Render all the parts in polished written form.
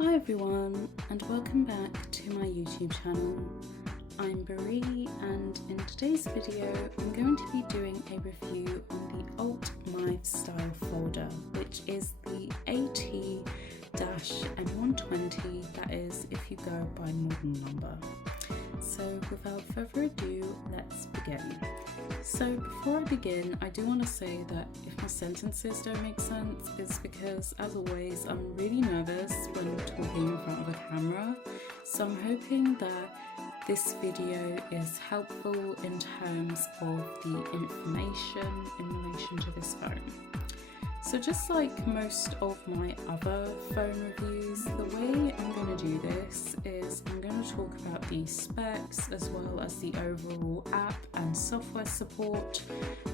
Hi everyone, and welcome back to my YouTube channel. I'm Brie, and in today's video I'm going to be doing a review on the ALT MIVE style folder, which is the AT-M120, that is if you go by model number. So without further ado, let's begin. So before I begin, I do want to say that if my sentences don't make sense, it's because, as always, I'm really nervous when talking in front of a camera. So I'm hoping that this video is helpful in terms of the information in relation to this phone. So just like most of my other phone reviews, the way I'm going to do this is I'm going to talk about the specs as well as the overall app and software support,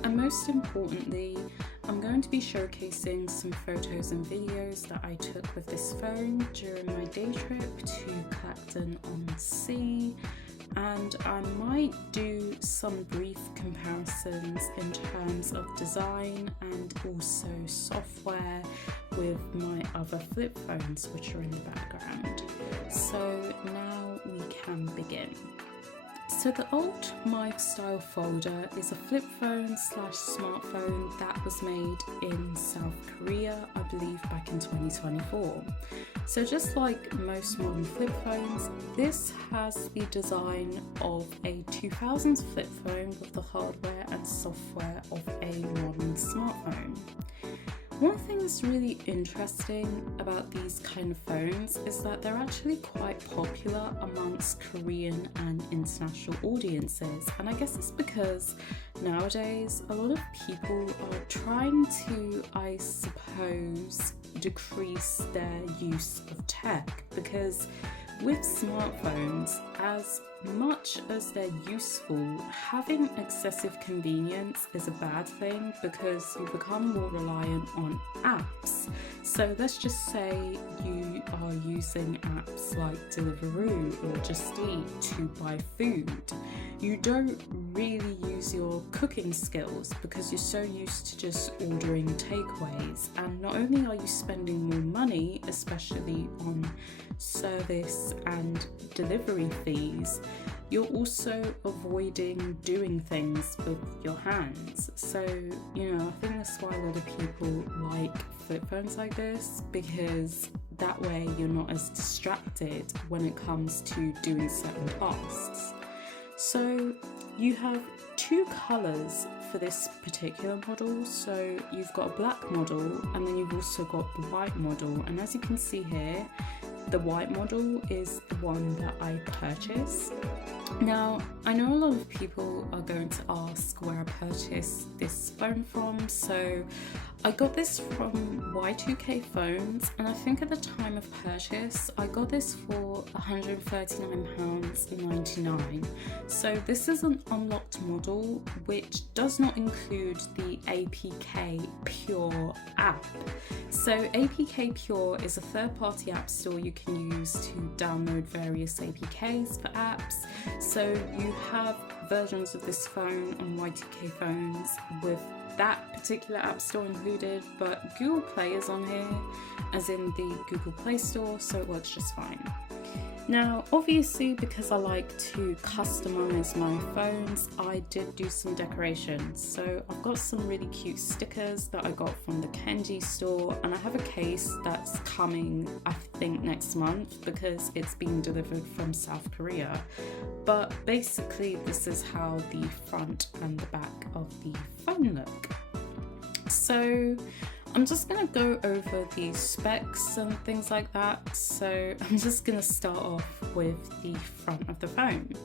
and most importantly I'm going to be showcasing some photos and videos that I took with this phone during my day trip to Clacton-on-Sea, and I might do some brief comparisons in terms of design and also software with my other flip phones which are in the background. So now we can begin. So the ALT MIVE style folder is a flip phone slash smartphone that was made in South Korea, I believe back in 2024. So just like most modern flip phones, this has the design of a 2000s flip phone with the hardware and software of a modern smartphone. One thing that's really interesting about these kind of phones is that they're actually quite popular amongst Korean and international audiences, and I guess it's because nowadays a lot of people are trying to, I suppose, decrease their use of tech, because with smartphones, as much as they're useful, having excessive convenience is a bad thing because you become more reliant on apps. So let's just say you are using apps like Deliveroo or Just Eat to buy food. You don't really use your cooking skills because you're so used to just ordering takeaways, and not only are you spending more money, especially on service and delivery fees, you're also avoiding doing things with your hands. So, you know, I think that's why a lot of people like flip phones like this, because that way you're not as distracted when it comes to doing certain tasks. So you have two colours for this particular model. So you've got a black model and then you've also got the white model, and as you can see here, the white model is the one that I purchased. Now, I know a lot of people are going to ask where I purchased this phone from, so I got this from Y2K Phones, and I think at the time of purchase I got this for £139.99. So this is an unlocked model which does not include the APK Pure app. So APK Pure is a third-party app store you can use to download various APKs for apps. So you have versions of this phone on Y2K Phones with that particular app store included, but Google Play is on here, as in the Google Play Store, so it works just fine. Now, obviously, because I like to customize my phones, I did do some decorations. So I've got some really cute stickers that I got from the Kenji store, and I have a case that's coming, I think, next month because it's being delivered from South Korea. But basically, this is how the front and the back of the phone look. So I'm just going to go over the specs and things like that. So I'm just going to start off with the front of the phone.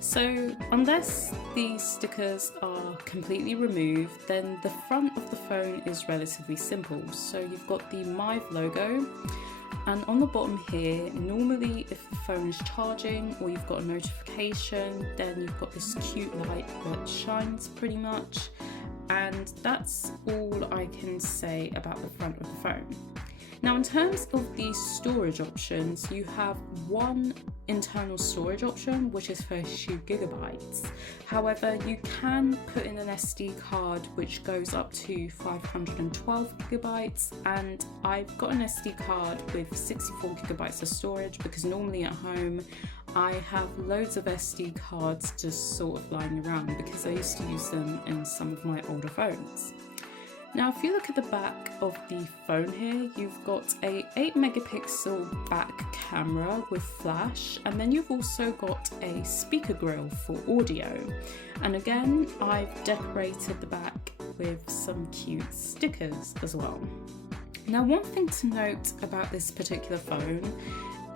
So unless the stickers are completely removed, then the front of the phone is relatively simple. So you've got the MIVE logo, and on the bottom here, normally if the phone is charging or you've got a notification, then you've got this cute light that shines pretty much. And that's all I can say about the front of the phone. Now, in terms of the storage options, you have one internal storage option, which is 32 gigabytes. However, you can put in an SD card which goes up to 512 gigabytes, and I've got an SD card with 64 gigabytes of storage because normally at home I have loads of SD cards just sort of lying around because I used to use them in some of my older phones. Now, if you look at the back of the phone here, you've got a 8 megapixel back camera with flash, and then you've also got a speaker grill for audio. And again, I've decorated the back with some cute stickers as well. Now, one thing to note about this particular phone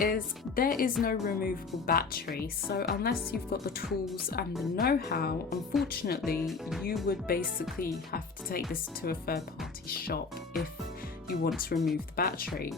is there is no removable battery, so unless you've got the tools and the know-how, unfortunately you would basically have to take this to a third-party shop if you want to remove the battery.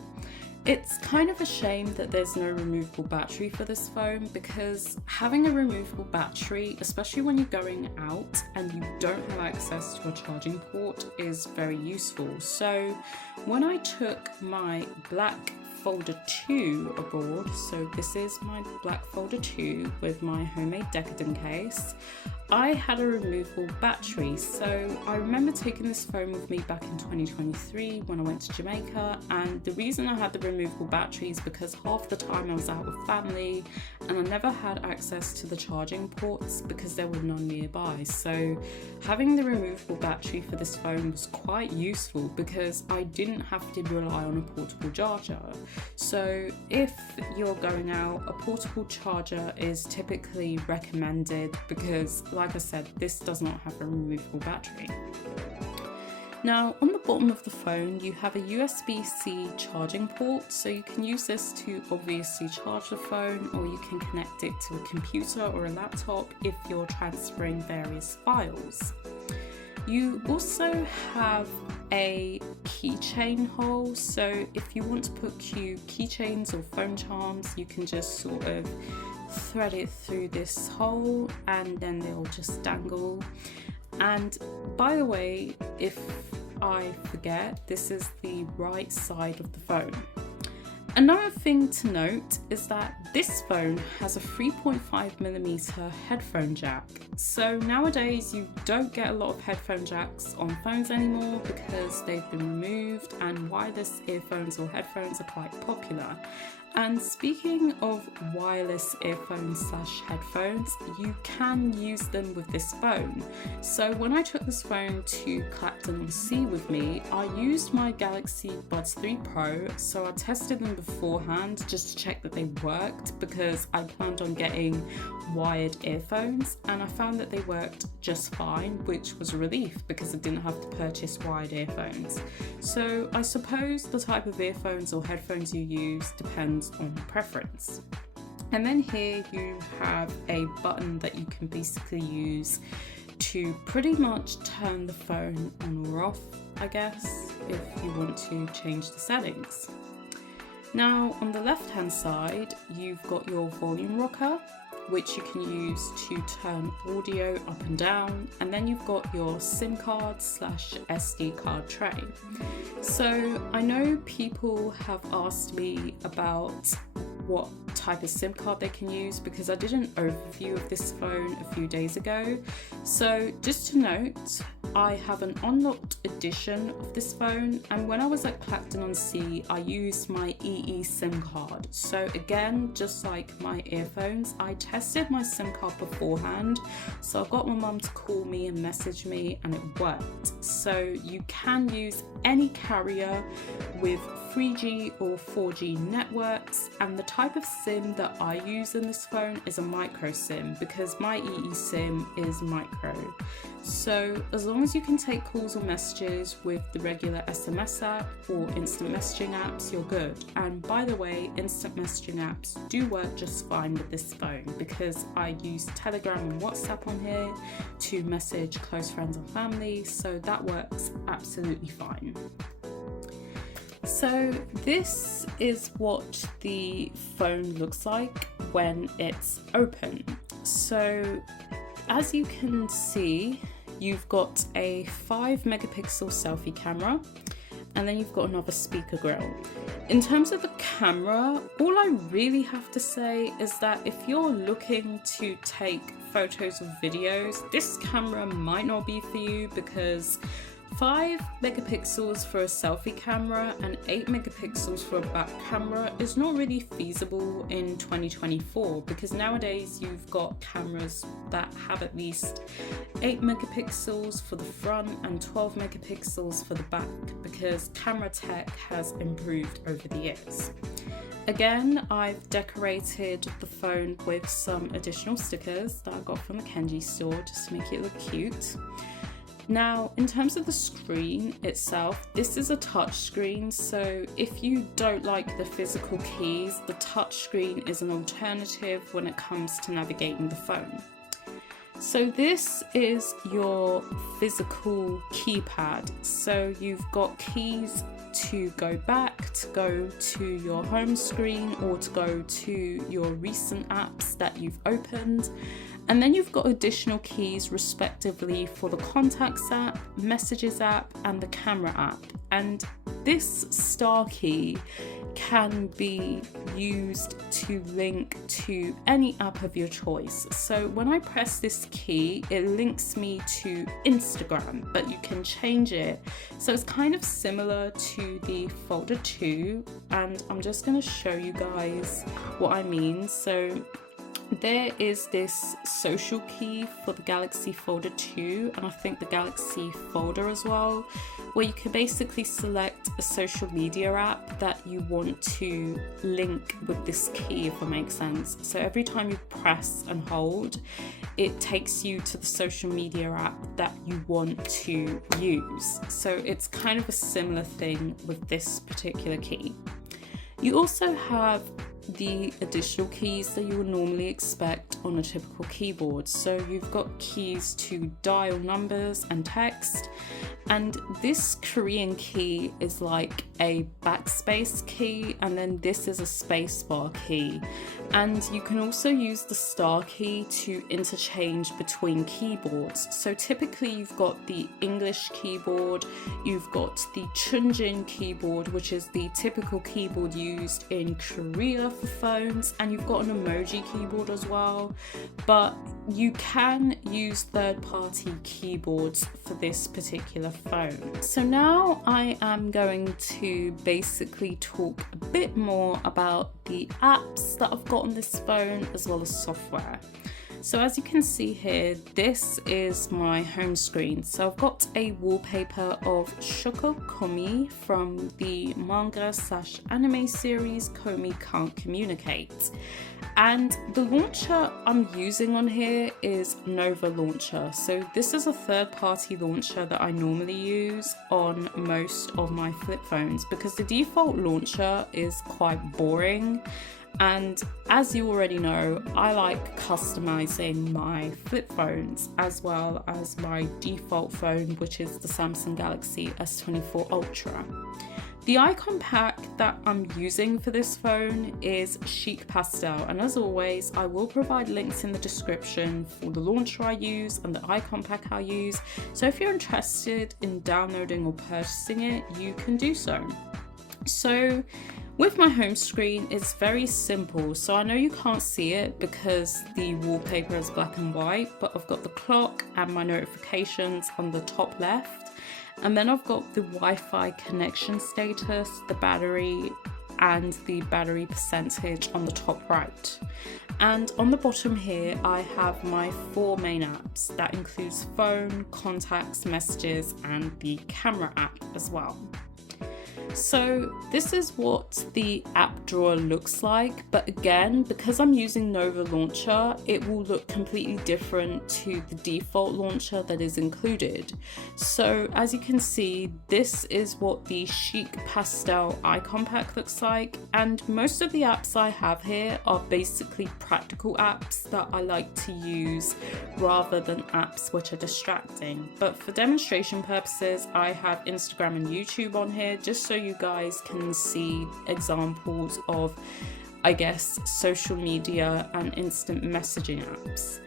It's kind of a shame that there's no removable battery for this phone, because having a removable battery, especially when you're going out and you don't have access to a charging port, is very useful. So when I took my black Folder 2 abroad, so this is my black Folder 2 with my homemade Decadent case, I had a removable battery. So I remember taking this phone with me back in 2023 when I went to Jamaica, and the reason I had the removable battery is because half the time I was out with family and I never had access to the charging ports because there were none nearby. So having the removable battery for this phone was quite useful because I didn't have to rely on a portable charger. So if you're going out, a portable charger is typically recommended because, like I said, this does not have a removable battery. Now, on the bottom of the phone, you have a USB-C charging port, so you can use this to obviously charge the phone, or you can connect it to a computer or a laptop if you're transferring various files. You also have a keychain hole, so if you want to put keychains or phone charms, you can just sort of thread it through this hole and then they'll just dangle. And by the way, if I forget, this is the right side of the phone. Another thing to note is that this phone has a 3.5mm headphone jack. So nowadays you don't get a lot of headphone jacks on phones anymore because they've been removed, and wireless earphones or headphones are quite popular. And speaking of wireless earphones / headphones, you can use them with this phone. So when I took this phone to Clacton-on-Sea with me, I used my Galaxy Buds 3 Pro, so I tested them beforehand just to check that they worked because I planned on getting wired earphones, and I found that they worked just fine, which was a relief because I didn't have to purchase wired earphones. So I suppose the type of earphones or headphones you use depends on preference. And then here you have a button that you can basically use to pretty much turn the phone on or off, I guess, if you want to change the settings. Now on the left hand side you've got your volume rocker, which you can use to turn audio up and down, and then you've got your SIM card / SD card tray. So I know people have asked me about what type of SIM card they can use because I did an overview of this phone a few days ago. So just to note, I have an unlocked edition of this phone, and when I was at Clacton-on-Sea I used my EE SIM card. So again, just like my earphones, I tested my SIM card beforehand, so I got my mum to call me and message me, and it worked. So you can use any carrier with 3G or 4G networks, and the type of SIM that I use in this phone is a micro SIM because my EE SIM is micro. So as long as you can take calls or messages with the regular SMS app or instant messaging apps, you're good. And by the way, instant messaging apps do work just fine with this phone because I use Telegram and WhatsApp on here to message close friends and family, so that works absolutely fine. So this is what the phone looks like when it's open. So as you can see, you've got a 5 megapixel selfie camera, and then you've got another speaker grill. In terms of the camera, all I really have to say is that if you're looking to take photos or videos, this camera might not be for you, because 5 megapixels for a selfie camera and 8 megapixels for a back camera is not really feasible in 2024, because nowadays you've got cameras that have at least 8 megapixels for the front and 12 megapixels for the back, because camera tech has improved over the years. Again, I've decorated the phone with some additional stickers that I got from the Kenji store just to make it look cute. Now, in terms of the screen itself, this is a touch screen, so if you don't like the physical keys, the touch screen is an alternative when it comes to navigating the phone. So this is your physical keypad. So you've got keys to go back, to go to your home screen, or to go to your recent apps that you've opened. And then you've got additional keys respectively for the Contacts app, Messages app, and the Camera app. And this star key can be used to link to any app of your choice. So when I press this key, it links me to Instagram, but you can change it. So it's kind of similar to the Folder 2, and I'm just going to show you guys what I mean. So there is this social key for the Galaxy Folder 2, and I think the Galaxy Folder as well, where you can basically select a social media app that you want to link with this key, if it makes sense. So every time you press and hold, it takes you to the social media app that you want to use. So it's kind of a similar thing with this particular key. You also have the additional keys that you would normally expect on a typical keyboard. So you've got keys to dial numbers and text, and this Korean key is like a backspace key, and then this is a spacebar key. And you can also use the star key to interchange between keyboards. So typically you've got the English keyboard, you've got the Chunjin keyboard, which is the typical keyboard used in Korea for phones, and you've got an emoji keyboard as well. But you can use third-party keyboards for this particular phone. So now I am going to basically talk a bit more about the apps that I've got on this phone, as well as software. So as you can see here, this is my home screen. So I've got a wallpaper of Shoko Komi from the manga/anime series Komi Can't Communicate. And the launcher I'm using on here is Nova Launcher. So this is a third-party launcher that I normally use on most of my flip phones, because the default launcher is quite boring. And as you already know, I like customizing my flip phones as well as my default phone, which is the Samsung Galaxy S24 Ultra. The icon pack that I'm using for this phone is CHICPastel, and as always, I will provide links in the description for the launcher I use and the icon pack I use. So if you're interested in downloading or purchasing it, you can do so. So with my home screen, it's very simple. So I know you can't see it because the wallpaper is black and white, but I've got the clock and my notifications on the top left. And then I've got the Wi-Fi connection status, the battery, and the battery percentage on the top right. And on the bottom here, I have my 4 main apps. That includes phone, contacts, messages, and the camera app as well. So this is what the app drawer looks like, but again, because I'm using Nova Launcher, it will look completely different to the default launcher that is included. So as you can see, this is what the CHICPastel icon pack looks like, and most of the apps I have here are basically practical apps that I like to use rather than apps which are distracting. But for demonstration purposes, I have Instagram and YouTube on here just so you guys can see examples of, I guess, social media and instant messaging apps.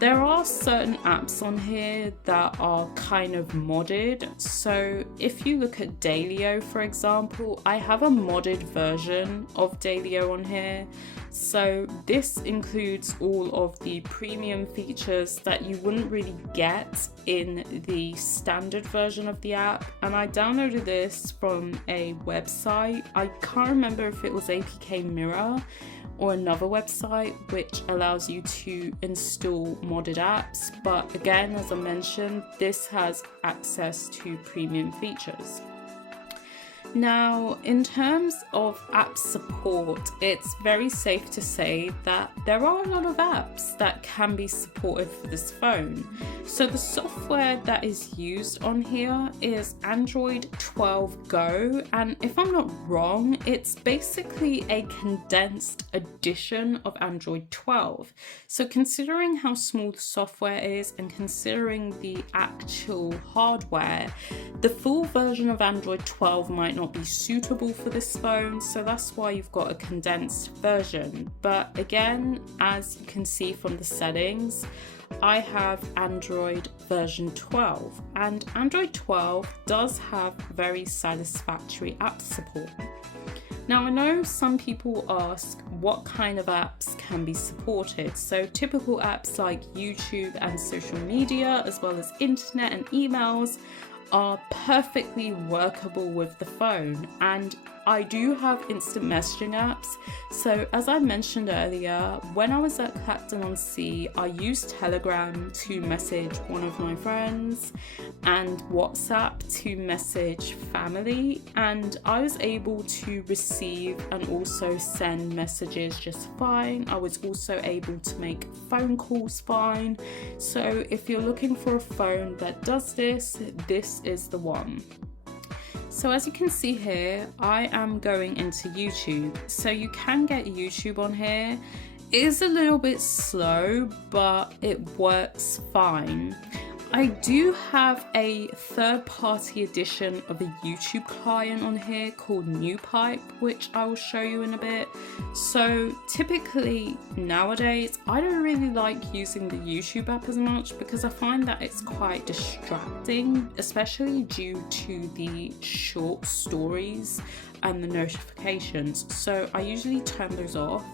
There are certain apps on here that are kind of modded. So if you look at Dailyo, for example, I have a modded version of Dailyo on here. So this includes all of the premium features that you wouldn't really get in the standard version of the app. And I downloaded this from a website. I can't remember if it was APK Mirror or another website which allows you to install modded apps, but again, as I mentioned, this has access to premium features. Now, in terms of app support, it's very safe to say that there are a lot of apps that can be supported for this phone. So the software that is used on here is Android 12 Go, and if I'm not wrong, it's basically a condensed edition of Android 12. So considering how small the software is and considering the actual hardware, the full version of Android 12 might not be suitable for this phone, so that's why you've got a condensed version. But again, as you can see from the settings, I have Android version 12, and Android 12 does have very satisfactory app support. Now, I know some people ask what kind of apps can be supported. So typical apps like YouTube and social media, as well as internet and emails, are perfectly workable with the phone, and I do have instant messaging apps. So as I mentioned earlier, when I was at Clacton-on-Sea, I used Telegram to message one of my friends and WhatsApp to message family, and I was able to receive and also send messages just fine. I was also able to make phone calls fine. So if you're looking for a phone that does this, this is the one. So as you can see here, I am going into YouTube. So you can get YouTube on here. It is a little bit slow, but it works fine. I do have a third-party edition of a YouTube client on here called NewPipe, which I will show you in a bit. So typically nowadays, I don't really like using the YouTube app as much because I find that it's quite distracting, especially due to the short stories and the notifications. So I usually turn those off.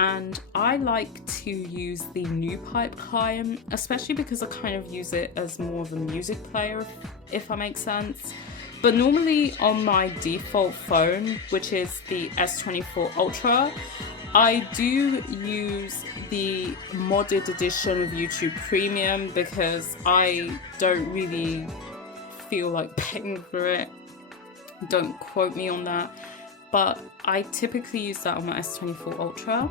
And I like to use the NewPipe client, especially because I kind of use it as more of a music player, if that makes sense. But normally on my default phone, which is the S24 Ultra, I do use the modded edition of YouTube Premium because I don't really feel like paying for it. Don't quote me on that. But I typically use that on my S24 Ultra.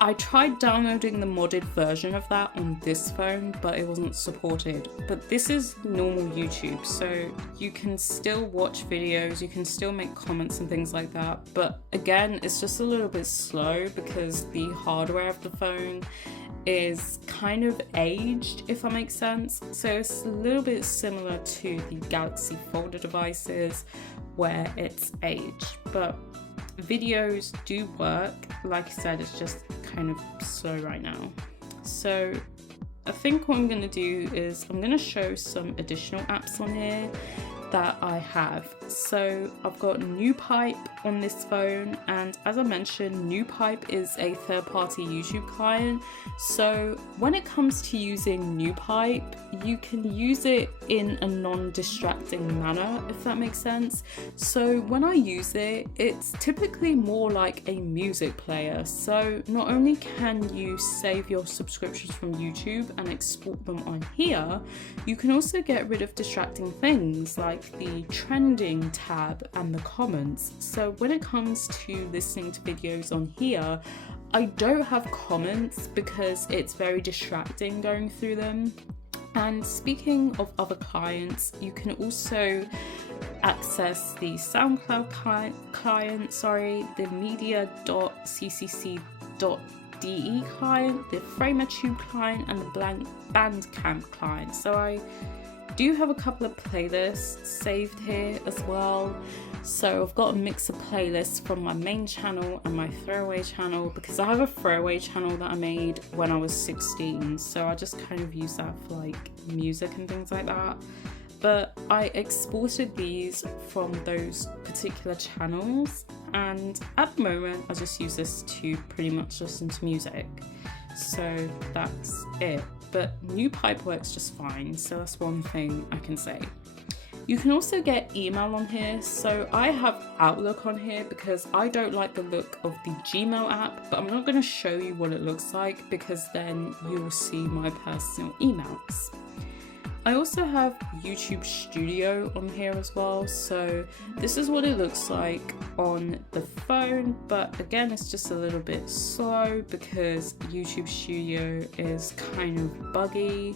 I tried downloading the modded version of that on this phone, but it wasn't supported. But this is normal YouTube, so you can still watch videos, you can still make comments and things like that. But again, it's just a little bit slow because the hardware of the phone is kind of aged, if that makes sense. So it's a little bit similar to the Galaxy Folder devices where it's aged, but videos do work. Like I said, it's just kind of slow right now. So I think what I'm going to do is I'm going to show some additional apps on here that I have. So I've got NewPipe on this phone, and as I mentioned, NewPipe is a third-party YouTube client. So when it comes to using NewPipe, you can use it in a non-distracting manner, if that makes sense. So when I use it, it's typically more like a music player. So not only can you save your subscriptions from YouTube and export them on here, you can also get rid of distracting things like the trending tab and the comments. So when it comes to listening to videos on here, I don't have comments because it's very distracting going through them. And speaking of other clients, you can also access the SoundCloud client, the media.ccc.de client, the FramerTube client, and the Bandcamp client. So I do have a couple of playlists saved here as well. So I've got a mix of playlists from my main channel and my throwaway channel, because I have a throwaway channel that I made when I was 16. So I just kind of use that for like music and things like that. But I exported these from those particular channels, and at the moment I just use this to pretty much listen to music. So that's it. But new pipe works just fine, so that's one thing I can say. You can also get email on here. So I have Outlook on here because I don't like the look of the Gmail app, but I'm not going to show you what it looks like because then you'll see my personal emails. I also have YouTube Studio on here as well, so this is what it looks like on the phone, but again it's just a little bit slow because YouTube Studio is kind of buggy.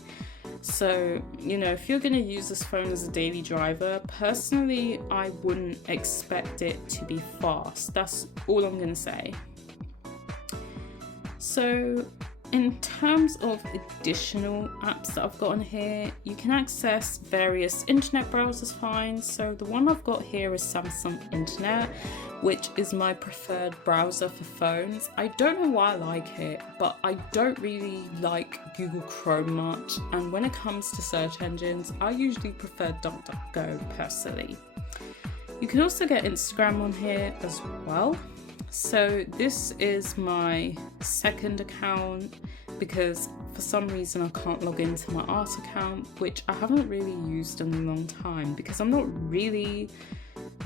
So, you know, if you're going to use this phone as a daily driver, personally I wouldn't expect it to be fast. That's all I'm going to say. So in terms of additional apps that I've got on here, you can access various internet browsers fine. So the one I've got here is Samsung Internet, which is my preferred browser for phones. I don't know why I like it, but I don't really like Google Chrome much. And when it comes to search engines, I usually prefer DuckDuckGo personally. You can also get Instagram on here as well. So this is my second account because for some reason I can't log into my art account, which I haven't really used in a long time because I'm not really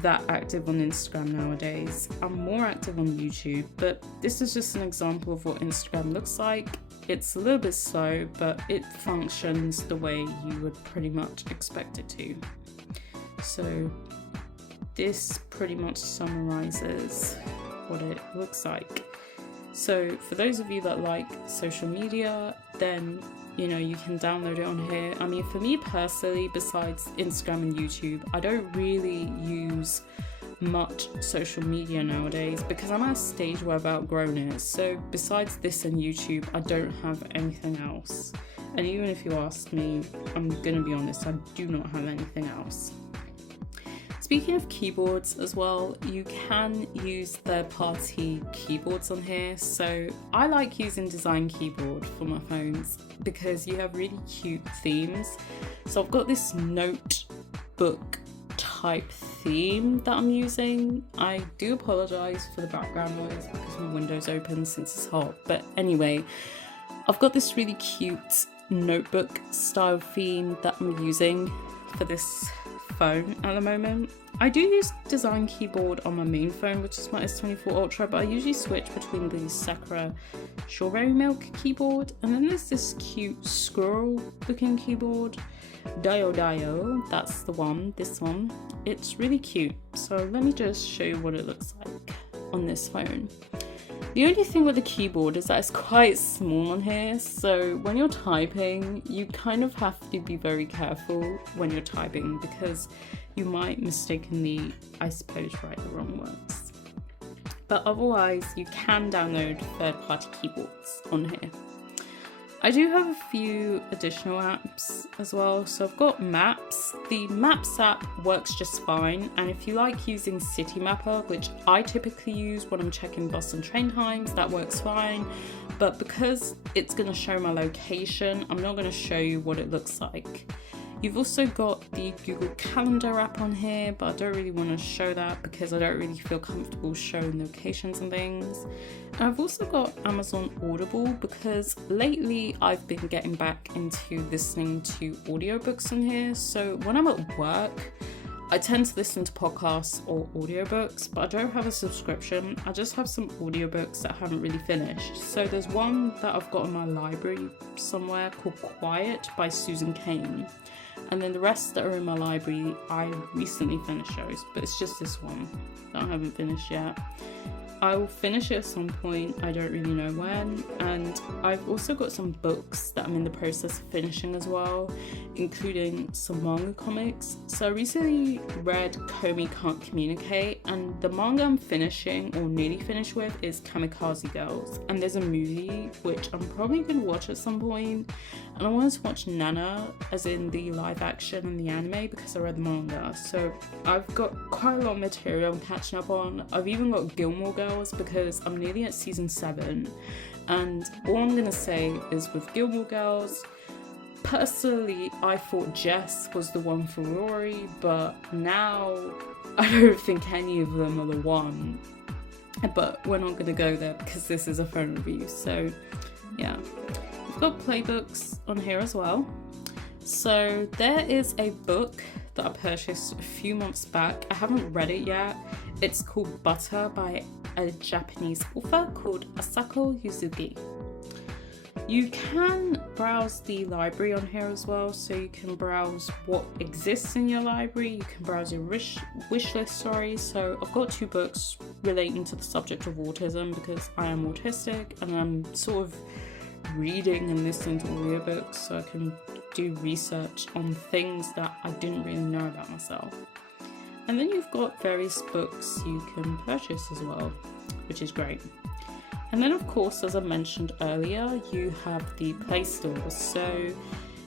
that active on Instagram nowadays. I'm more active on YouTube, but this is just an example of what Instagram looks like. It's a little bit slow, but it functions the way you would pretty much expect it to. So this pretty much summarizes what it looks like. So for those of you that like social media, then you know you can download it on here. I mean, for me personally, besides Instagram and YouTube, I don't really use much social media nowadays because I'm at a stage where I've outgrown it. So besides this and YouTube, I don't have anything else. And even if you ask me, I'm gonna be honest, I do not have anything else. Speaking of keyboards as well, you can use third-party keyboards on here. So I like using Design Keyboard for my phones because you have really cute themes. So I've got this notebook type theme that I'm using. I do apologize for the background noise because my window's open since it's hot. But anyway, I've got this really cute notebook style theme that I'm using for this phone at the moment. I do use Design Keyboard on my main phone, which is my S24 Ultra, but I usually switch between the Sakura Strawberry Milk keyboard, and then there's this cute squirrel looking keyboard, Dio, that's the one, this one. It's really cute, so let me just show you what it looks like on this phone. The only thing with the keyboard is that it's quite small on here, so when you're typing, you kind of have to be very careful when you're typing because you might mistakenly, I suppose, write the wrong words. But otherwise, you can download third-party keyboards on here. I do have a few additional apps as well. So I've got Maps. The Maps app works just fine. And if you like using City Mapper, which I typically use when I'm checking bus and train times, that works fine. But because it's going to show my location, I'm not going to show you what it looks like. You've also got the Google Calendar app on here, but I don't really want to show that because I don't really feel comfortable showing locations and things. And I've also got Amazon Audible because lately I've been getting back into listening to audiobooks on here. So when I'm at work, I tend to listen to podcasts or audiobooks, but I don't have a subscription. I just have some audiobooks that I haven't really finished. So there's one that I've got in my library somewhere called Quiet by Susan Cain. And then the rest that are in my library, I recently finished those, but it's just this one that I haven't finished yet. I will finish it at some point, I don't really know when, and I've also got some books that I'm in the process of finishing as well, including some manga comics. So I recently read Komi Can't Communicate, and the manga I'm finishing or nearly finished with is Kamikaze Girls, and there's a movie which I'm probably going to watch at some point, and I wanted to watch Nana, as in the live action and the anime, because I read the manga. So I've got quite a lot of material I'm catching up on. I've even got Gilmore Girls because I'm nearly at season 7, and all I'm going to say is with Gilmore Girls, personally, I thought Jess was the one for Rory, but now I don't think any of them are the one. But we're not going to go there because this is a phone review. So yeah, we've got playbooks on here as well. So there is a book that I purchased a few months back. I haven't read it yet. It's called Butter by a Japanese author called Asako Yuzuki. You can browse the library on here as well, so you can browse what exists in your library, you can browse your wish list, so I've got 2 books relating to the subject of autism because I am autistic, and I'm sort of reading and listening to audiobooks so I can do research on things that I didn't really know about myself. And then you've got various books you can purchase as well, which is great. And then, of course, as I mentioned earlier, you have the Play Store. So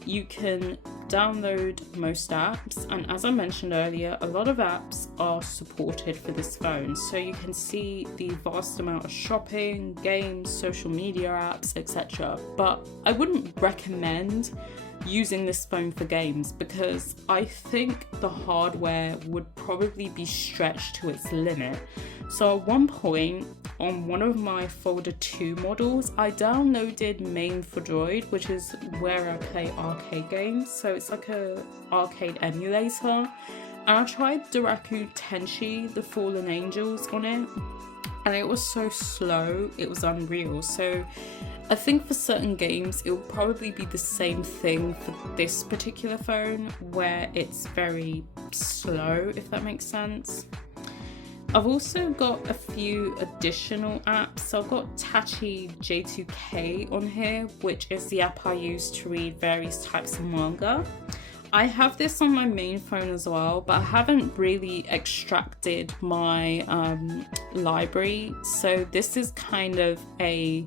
you can download most apps. And as I mentioned earlier, a lot of apps are supported for this phone. So you can see the vast amount of shopping, games, social media apps, etc. But I wouldn't recommend using this phone for games because I think the hardware would probably be stretched to its limit. So at one point on one of my Folder 2 models, I downloaded MAME for Droid, which is where I play arcade games. So it's like a arcade emulator. And I tried Daraku Tenshi, The Fallen Angels on it, and it was so slow, it was unreal. So I think for certain games, it will probably be the same thing for this particular phone, where it's very slow, if that makes sense. I've also got a few additional apps. So I've got Tachi J2K on here, which is the app I use to read various types of manga. I have this on my main phone as well, but I haven't really extracted my library. So this is kind of a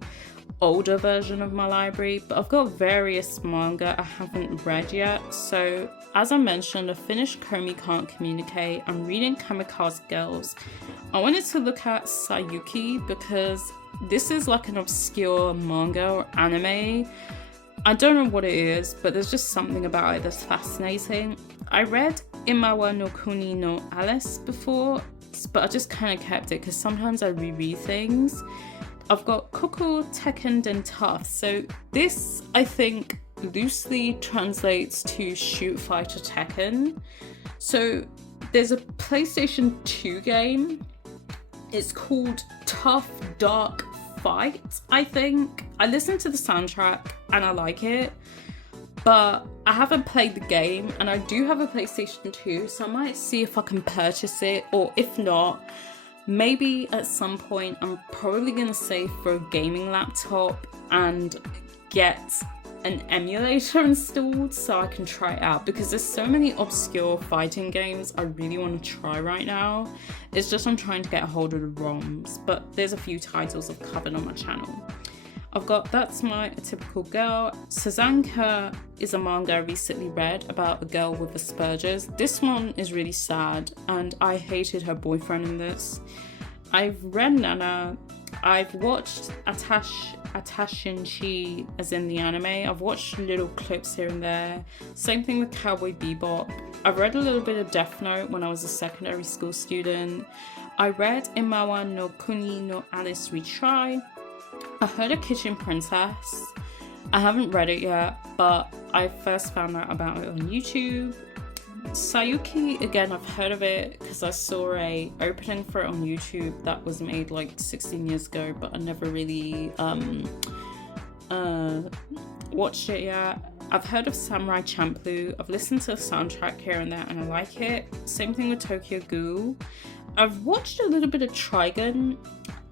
older version of my library, but I've got various manga I haven't read yet. So as I mentioned, I finished Komi Can't Communicate. I'm reading Kamikaze Girls. I wanted to look at Sayuki because this is like an obscure manga or anime. I don't know what it is, but there's just something about it that's fascinating. I read Imawa no Kuni no Alice before, but I just kind of kept it because sometimes I reread things. I've got Koko Tekken Den Tough. So this, I think, loosely translates to Shoot Fighter Tekken. So there's a PlayStation 2 game. It's called Tough Dark Fight, I think. I listened to the soundtrack and I like it, but I haven't played the game, and I do have a PlayStation 2, so I might see if I can purchase it, or if not, maybe at some point I'm probably going to save for a gaming laptop and get an emulator installed so I can try it out, because there's so many obscure fighting games I really want to try right now. It's just I'm trying to get a hold of the ROMs, but there's a few titles I've covered on my channel. I've got That's My Atypical Girl. Sazanka is a manga I recently read about a girl with Asperger's. This one is really sad, and I hated her boyfriend in this. I've read Nana. I've watched Atashinshi, as in the anime. I've watched little clips here and there. Same thing with Cowboy Bebop. I've read a little bit of Death Note when I was a secondary school student. I read Imawa no Kuni no Alice Retry. I heard of Kitchen Princess. I haven't read it yet, but I first found out about it on YouTube. Sayuki, again, I've heard of it because I saw a opening for it on YouTube that was made like 16 years ago, but I never really watched it yet. I've heard of Samurai Champloo. I've listened to the soundtrack here and there and I like it. Same thing with Tokyo Ghoul. I've watched a little bit of Trigun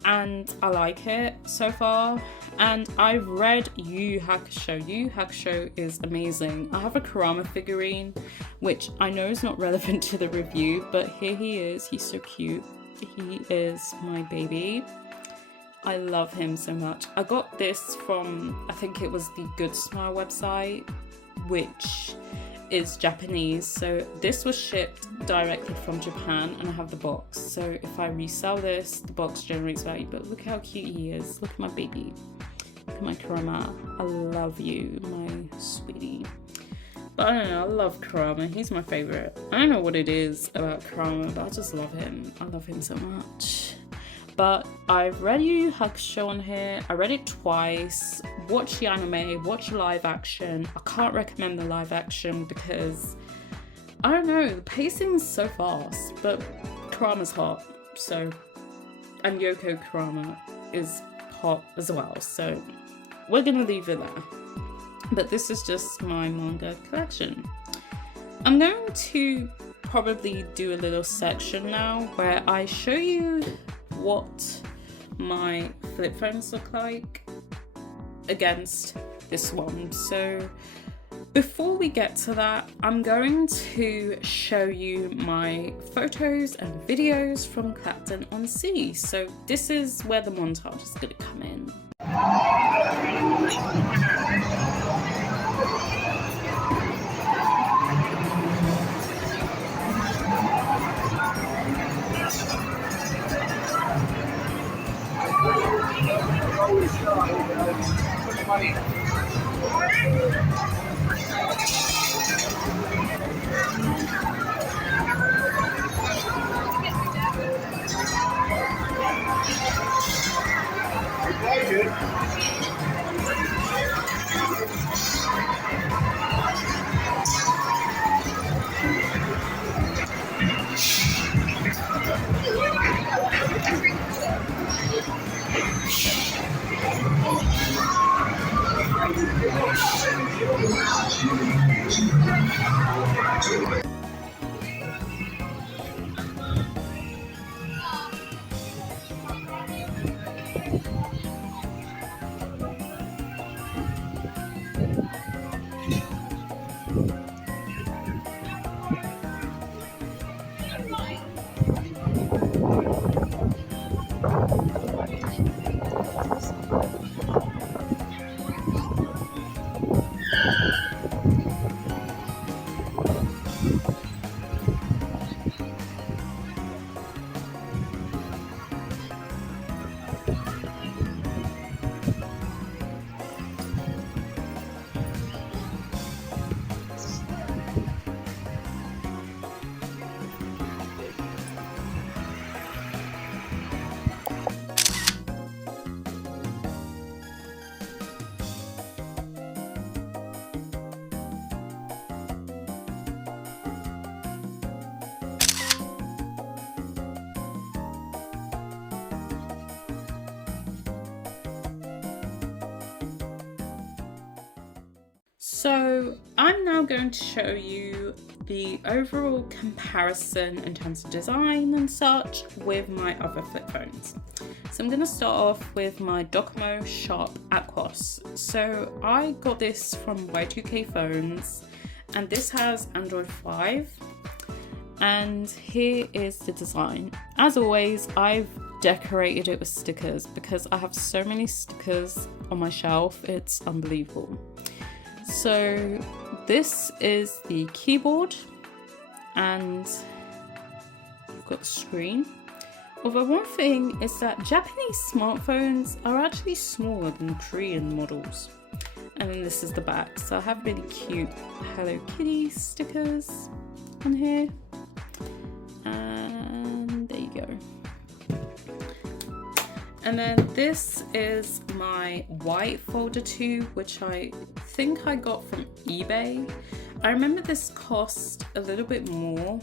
and I like it so far. And I've read Yu Yu Hakusho. Yu Yu Hakusho is amazing. I have a Kurama figurine, which I know is not relevant to the review, but here he is. He's so cute. He is my baby. I love him so much. I got this from, I think it was the Good Smile website, which is Japanese. So this was shipped directly from Japan, and I have the box. So if I resell this, the box generates value. But look how cute he is. Look at my baby. Look at my Kurama. I love you, my sweetie. But I don't know, I love Kurama. He's my favorite. I don't know what it is about Kurama, but I just love him. I love him so much. But I've read Yu Yu Hakusho on here. I read it twice. Watch the anime, watch the live action. I can't recommend the live action because, I don't know, the pacing is so fast. But Kurama's hot, so, and Yoko Kurama is hot as well. So we're gonna leave it there. But this is just my manga collection. I'm going to probably do a little section now where I show you what my flip phones look like against this one. So before we get to that, I'm going to show you my photos and videos from Clacton-on-Sea. So this is where the montage is going to come in. So I'm now going to show you the overall comparison in terms of design and such with my other flip phones. So I'm going to start off with my Docomo Sharp Aquos. So I got this from Y2K Phones, and this has Android 5. And here is the design. As always, I've decorated it with stickers because I have so many stickers on my shelf, it's unbelievable. So this is the keyboard, and I've got the screen. Although one thing is that Japanese smartphones are actually smaller than Korean models. And then this is the back. So I have really cute Hello Kitty stickers on here. And there you go. And then this is my white folder 2, which I think I got from eBay. I remember this cost a little bit more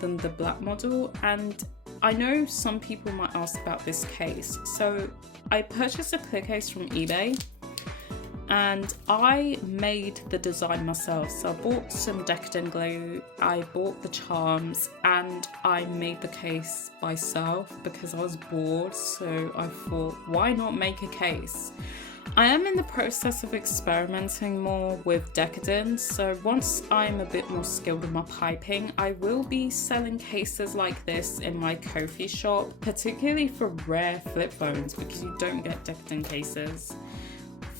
than the black model, and I know some people might ask about this case. So I purchased a clear case from eBay, and I made the design myself. So I bought some Decadent glue, I bought the charms, and I made the case myself because I was bored. So I thought, why not make a case? I am in the process of experimenting more with decadence, so once I'm a bit more skilled with my piping, I will be selling cases like this in my Ko-fi shop, particularly for rare flip phones, because you don't get decadent cases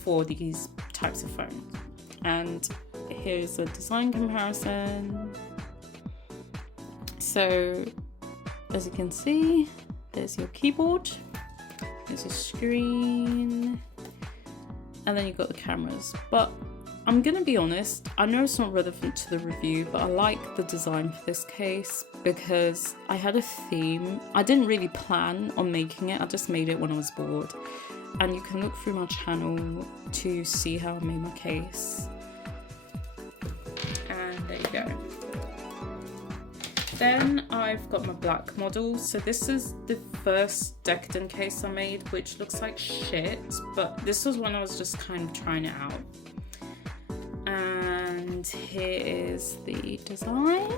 for these types of phones. And here's a design comparison. So as you can see, there's your keyboard, there's your screen, and then you've got the cameras. But I'm gonna be honest, I know it's not relevant to the review, but I like the design for this case because I had a theme. I didn't really plan on making it, I just made it when I was bored. And you can look through my channel to see how I made my case. And there you go. Then I've got my black model. So this is the first decadent case I made, which looks like shit, but this was when I was just kind of trying it out. And here is the design.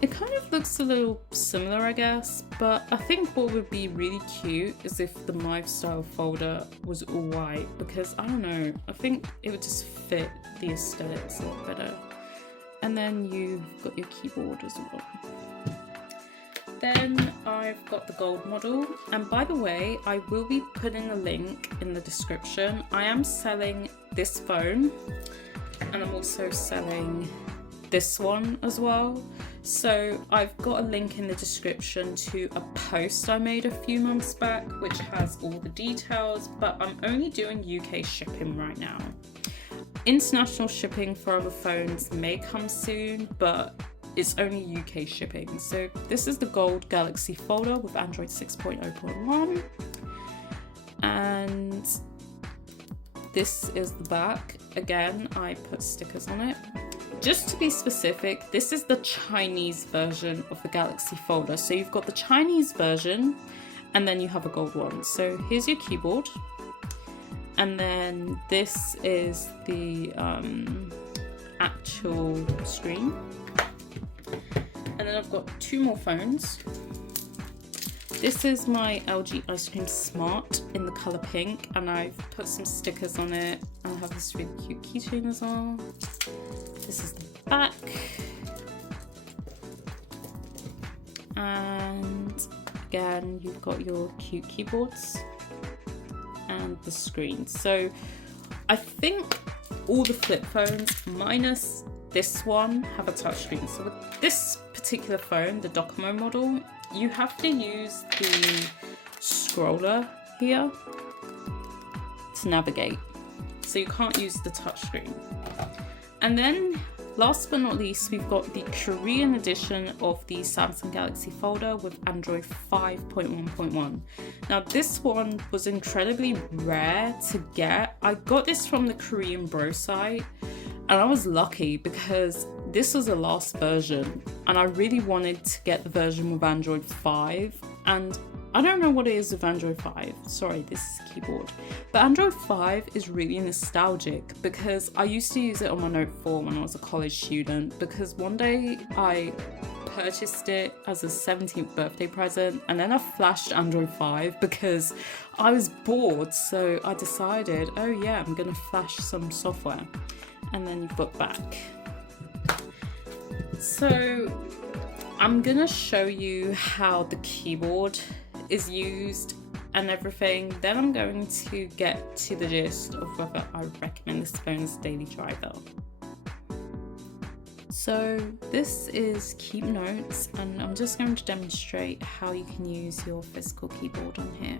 It kind of looks a little similar, I guess, but I think what would be really cute is if the MIVE style folder was all white, because I don't know, I think it would just fit the aesthetics a lot better. And then you've got your keyboard as well. Then I've got the gold model, and by the way, I will be putting a link in the description. I am selling this phone, and I'm also selling this one as well. So I've got a link in the description to a post I made a few months back, which has all the details, but I'm only doing UK shipping right now. International shipping for other phones may come soon, but it's only UK shipping. So this is the gold Galaxy folder with Android 6.0.1, and this is the back. Again, I put stickers on it. Just to be specific, this is the Chinese version of the Galaxy folder. So you've got the Chinese version, and then you have a gold one. So here's your keyboard, and then this is the actual screen. And then I've got two more phones. This is my LG Ice Cream Smart in the colour pink, and I've put some stickers on it. I have this really cute keychain as well. This is the back. And again, you've got your cute keyboards and the screen. So I think all the flip phones, minus this one, have a touchscreen. So with this particular phone, the Docomo model, you have to use the scroller here to navigate. So you can't use the touchscreen. And then last but not least, we've got the Korean edition of the Samsung Galaxy folder with Android 5.1.1. Now this one was incredibly rare to get. I got this from the Korean Bro site, and I was lucky because this was the last version, and I really wanted to get the version with Android 5, and I don't know what it is with Android 5, sorry, this is keyboard, but Android 5 is really nostalgic because I used to use it on my Note 4 when I was a college student, because one day I purchased it as a 17th birthday present, and then I flashed Android 5 because I was bored, so I decided, oh yeah, I'm gonna flash some software, and then you've got back. So I'm gonna show you how the keyboard is used and everything, then I'm going to get to the gist of whether I recommend this phone as a daily driver. So this is Keep Notes, and I'm just going to demonstrate how you can use your physical keyboard on here.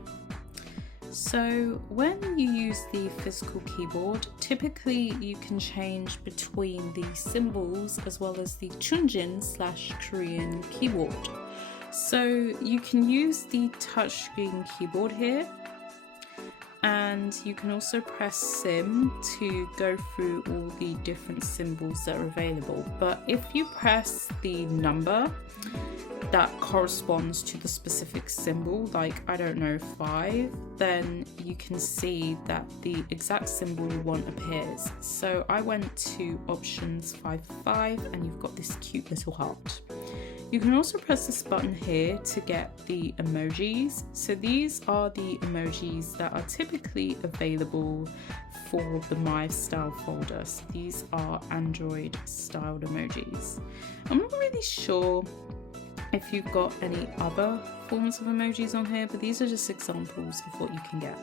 So when you use the physical keyboard, typically you can change between the symbols as well as the Chunjin/Korean keyboard. So you can use the touchscreen keyboard here, and you can also press Sim to go through all the different symbols that are available. But if you press the number that corresponds to the specific symbol, like, I don't know, 5, then you can see that the exact symbol you want appears. So I went to options 5, and you've got this cute little heart. You can also press this button here to get the emojis. So these are the emojis that are typically available for the MIVE style folder. So these are Android styled emojis. I'm not really sure if you've got any other forms of emojis on here, but these are just examples of what you can get.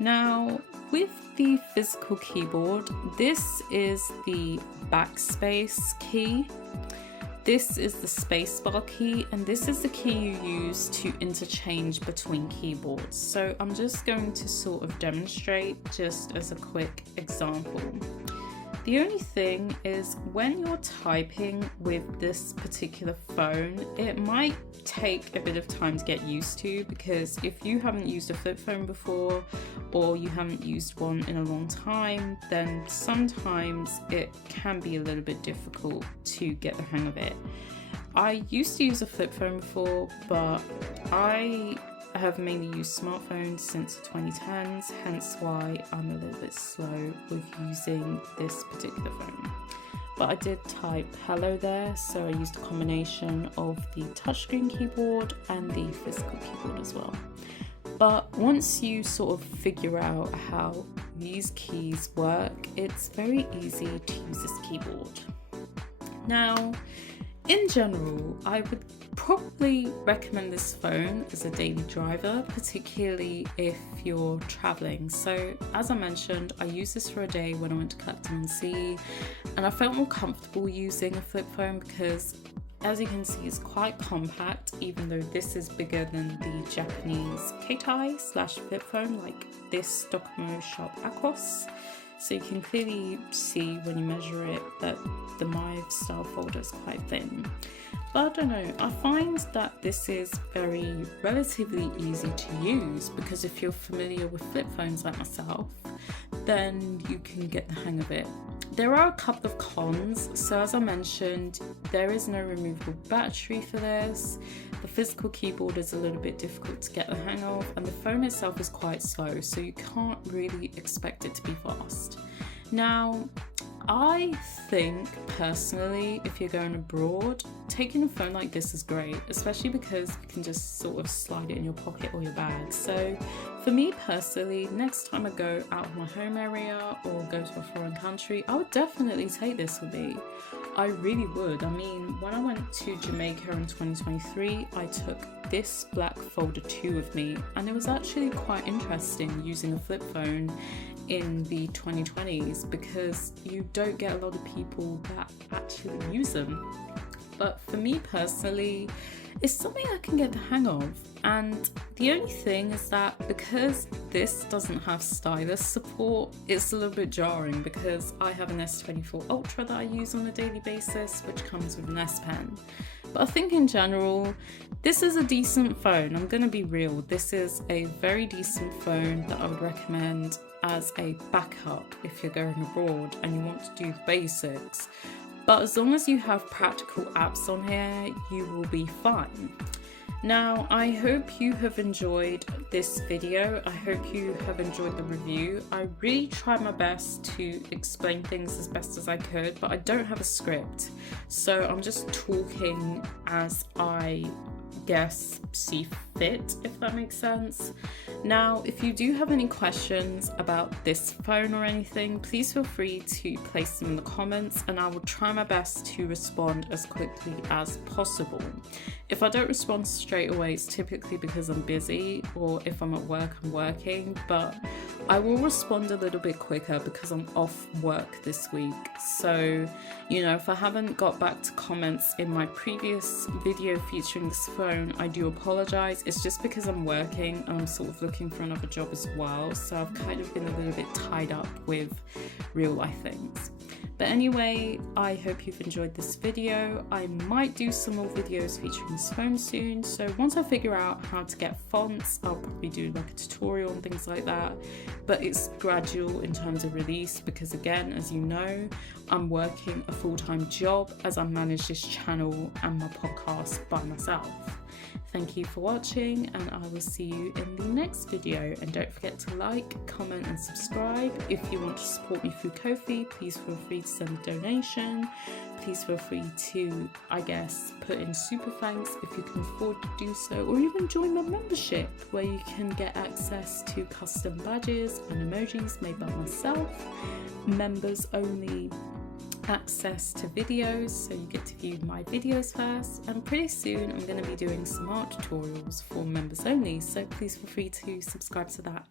Now, with the physical keyboard, this is the backspace key. This is the spacebar key, and this is the key you use to interchange between keyboards. So I'm just going to sort of demonstrate just as a quick example. The only thing is when you're typing with this particular phone, it might take a bit of time to get used to, because if you haven't used a flip phone before or you haven't used one in a long time, then sometimes it can be a little bit difficult to get the hang of it. I used to use a flip phone before, but I have mainly used smartphones since the 2010s, hence why I'm a little bit slow with using this particular phone. But I did type hello there, so I used a combination of the touchscreen keyboard and the physical keyboard as well. But once you sort of figure out how these keys work, it's very easy to use this keyboard. Now, in general, I would probably recommend this phone as a daily driver, particularly if you're traveling. So as I mentioned, I used this for a day when I went to Clacton-on-Sea, and I felt more comfortable using a flip phone because, as you can see, it's quite compact, even though this is bigger than the Japanese Keitai / flip phone, like this Docomo Sharp Aquos. So you can clearly see when you measure it that the MIVE style folder is quite thin. But I don't know, I find that this is relatively easy to use, because if you're familiar with flip phones like myself, then you can get the hang of it. There are a couple of cons. So as I mentioned, there is no removable battery for this. The physical keyboard is a little bit difficult to get the hang of, and the phone itself is quite slow, so you can't really expect it to be fast. Now, I think personally, if you're going abroad, taking a phone like this is great, especially because you can just sort of slide it in your pocket or your bag. So for me personally, next time I go out of my home area or go to a foreign country, I would definitely take this with me. I really would. I mean, when I went to Jamaica in 2023, I took this black Folder 2 with me, and it was actually quite interesting using a flip phone in the 2020s, because you don't get a lot of people that actually use them. But for me personally, it's something I can get the hang of. And the only thing is that because this doesn't have stylus support, it's a little bit jarring, because I have an S24 Ultra that I use on a daily basis, which comes with an S Pen. But I think in general, this is a decent phone. I'm gonna be real, this is a very decent phone that I would recommend as a backup if you're going abroad and you want to do the basics. But as long as you have practical apps on here, you will be fine. Now, I hope you have enjoyed this video. I hope you have enjoyed the review. I really tried my best to explain things as best as I could, but I don't have a script. So I'm just talking as I guess see fit, if that makes sense. Now, if you do have any questions about this phone or anything, please feel free to place them in the comments, and I will try my best to respond as quickly as possible. If I don't respond straight away, it's typically because I'm busy, or if I'm at work, I'm working, but I will respond a little bit quicker because I'm off work this week. So, you know, if I haven't got back to comments in my previous video featuring this phone, I do apologize. It's just because I'm working and I'm sort of looking for another job as well, so I've kind of been a little bit tied up with real life things. But anyway, I hope you've enjoyed this video. I might do some more videos featuring this phone soon, so once I figure out how to get fonts, I'll probably do like a tutorial and things like that. But it's gradual in terms of release, because again, as you know, I'm working a full-time job as I manage this channel and my podcast by myself. Thank you for watching, and I will see you in the next video. And don't forget to like, comment and subscribe. If you want to support me through Ko-fi, please feel free to send a donation. Please feel free to, put in super thanks if you can afford to do so, or even join my membership where you can get access to custom badges and emojis made by myself, members only access to videos, so you get to view my videos first, and pretty soon I'm going to be doing some art tutorials for members only, so please feel free to subscribe to that.